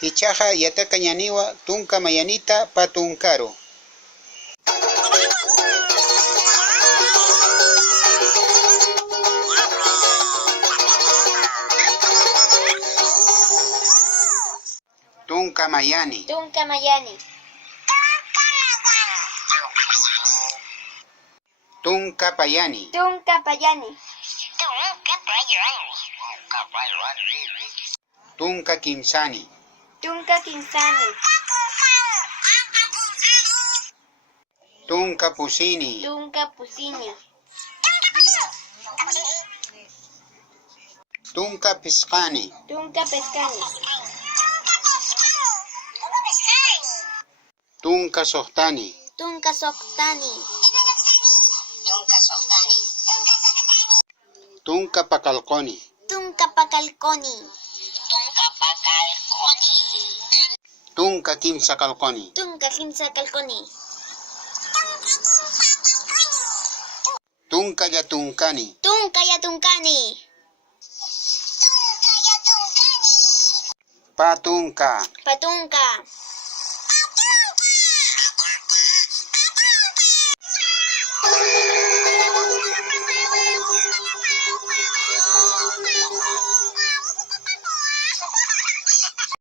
Hichaja yataka ñaniwa tunka mayanita patunkaro. Tunka mayani. Tunka mayani. Tunka payani. Tunka payani. Tunka kimsani. Tunka kimsani. Tunka pusini. Tunka pusini. Tunka pisqani. Tunka pescani. Tunka sohtani. Tunka soktani. Tunka pakalqoni. Tunka pakalkoni. Tunka kimsa kalqoni. Tunka kimsa kalkoni. Tunka yatunkani. Tunka yatunkani. Patunka. Patunka.